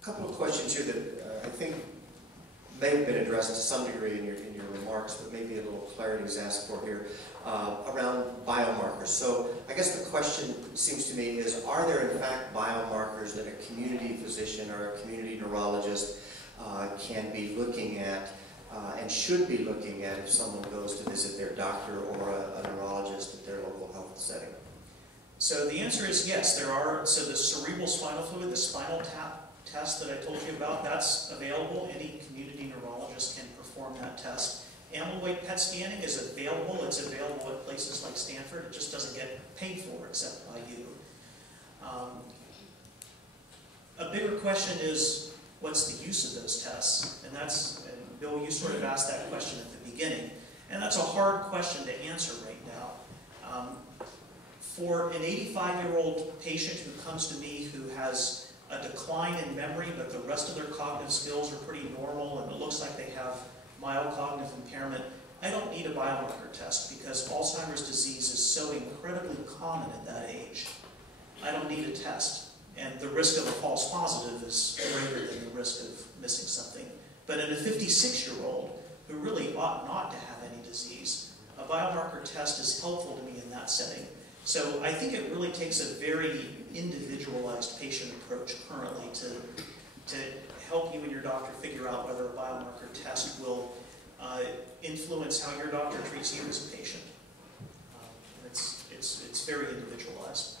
A couple of questions here that I think may have been addressed to some degree in your remarks, but maybe a little clarity is asked for here around biomarkers. So I guess the question seems to me is, are there in fact biomarkers that a community physician or a community neurologist can be looking at and should be looking at if someone goes to visit their doctor or a neurologist at their local health setting? So the answer is yes, there are. So the cerebral spinal fluid, the spinal tap test that I told you about, that's available. Any community neurologist can perform that test. Amyloid PET scanning is available. It's available at places like Stanford. It just doesn't get paid for except by you. A bigger question is, what's the use of those tests? And that's, and Bill, you sort of asked that question at the beginning. And that's a hard question to answer right now. For an 85-year-old patient who comes to me who has a decline in memory, but the rest of their cognitive skills are pretty normal, and it looks like they have mild cognitive impairment, I don't need a biomarker test because Alzheimer's disease is so incredibly common at that age. I don't need a test, and the risk of a false positive is greater than the risk of missing something. But in a 56-year-old who really ought not to have any disease, a biomarker test is helpful to me in that setting. So I think it really takes a very individualized patient approach currently to help you and your doctor figure out whether a biomarker test will influence how your doctor treats you as a patient. It's very individualized.